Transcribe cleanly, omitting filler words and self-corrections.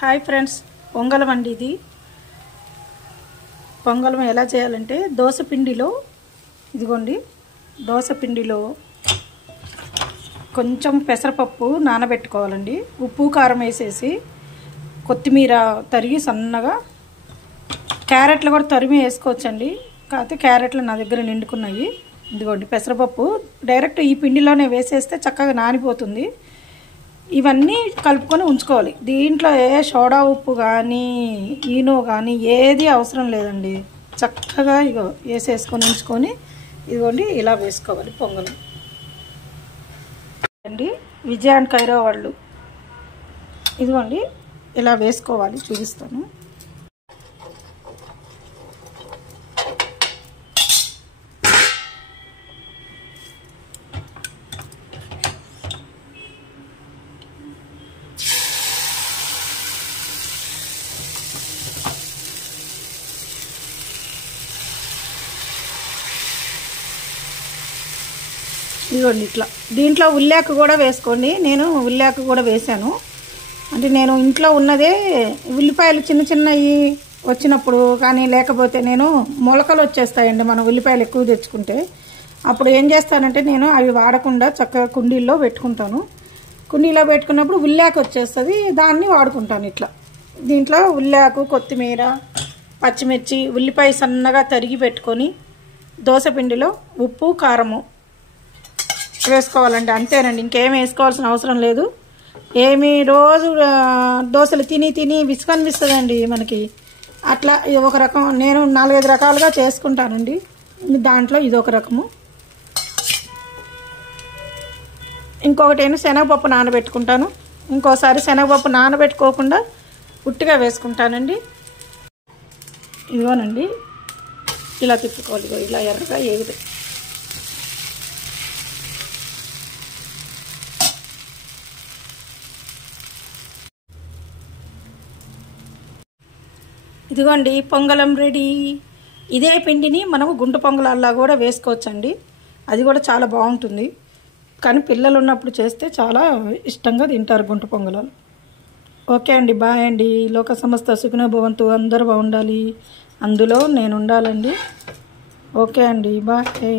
Hi friends, పొంగలం అండి ఇది. పొంగలం ఎలా చేయాలంటే దోశ పిండిలో ఇదిగోండి, దోశ పిండిలో కొంచెం పెసరపప్పు నానబెట్టుకోవాలండి. ఉప్పు కారం వేసేసి కొత్తిమీర తరిగి సన్నగా, క్యారెట్లు కూడా తరిమి వేసుకోవచ్చండి. కాకపోతే క్యారెట్లు నా దగ్గర నిండుకున్నాయి. ఇదిగోండి పెసరపప్పు డైరెక్ట్ ఈ పిండిలోనే వేసేస్తే చక్కగా నానిపోతుంది. ఇవన్నీ కలుపుకొని ఉంచుకోవాలి. దీంట్లో ఏ సోడా ఉప్పు కానీ ఈనో కానీ ఏది అవసరం లేదండి. చక్కగా ఇగో వేసేసుకొని ఉంచుకొని ఇదిగోండి ఇలా వేసుకోవాలి పొంగలు అండి. విజయ్ అండ్ కైరో వాళ్ళు ఇదిగోండి ఇలా వేసుకోవాలి, చూపిస్తాను. ఇదిగోండి ఇట్లా. దీంట్లో ఉల్లాకు కూడా వేసుకోండి. నేను ఉల్లాకు కూడా వేసాను. అంటే నేను ఇంట్లో ఉన్నదే ఉల్లిపాయలు చిన్న చిన్నవి వచ్చినప్పుడు కానీ, లేకపోతే నేను మొలకలు వచ్చేస్తాయండి మనం ఉల్లిపాయలు ఎక్కువ తెచ్చుకుంటే. అప్పుడు ఏం చేస్తానంటే నేను అవి వాడకుండా చక్కగా కుండీల్లో పెట్టుకుంటాను. కుండీలో పెట్టుకున్నప్పుడు ఉల్లాకు వచ్చేస్తుంది, దాన్ని వాడుకుంటాను ఇట్లా. దీంట్లో ఉల్లాకు, కొత్తిమీర, పచ్చిమిర్చి, ఉల్లిపాయ సన్నగా తరిగి పెట్టుకొని దోశ పిండిలో ఉప్పు కారము వేసుకోవాలండి. అంతేనండి, ఇంకేం వేసుకోవాల్సిన అవసరం లేదు. ఏమి రోజు దోశలు తిని తిని విసుగనిపిస్తుందండి మనకి. అట్లా ఇది ఒక రకం. నేను 4-5 రకాలుగా చేసుకుంటానండి. దాంట్లో ఇది ఒక రకము. ఇంకొకటి ఏమో శనగపప్పు నానబెట్టుకుంటాను. ఇంకోసారి శనగపప్పు నానబెట్టుకోకుండా ఉట్టిగా వేసుకుంటానండి. ఇదిగోనండి ఇలా తిప్పుకోవాలి. ఇలా ఎర్రగా ఏగుది. ఇదిగోండి పొంగలం రెడీ. ఇదే పిండిని మనం గుంట పొంగలాల్లా కూడా వేసుకోవచ్చండి. అది కూడా చాలా బాగుంటుంది. కానీ పిల్లలు ఉన్నప్పుడు చేస్తే చాలా ఇష్టంగా తింటారు గుంట పొంగలాలు. ఓకే అండి, బాయ్ అండి. లోక సమస్త సుఖినో భవంతు. అందరూ బాగుండాలి, అందులో నేను ఉండాలండి. ఓకే అండి, బాయ్.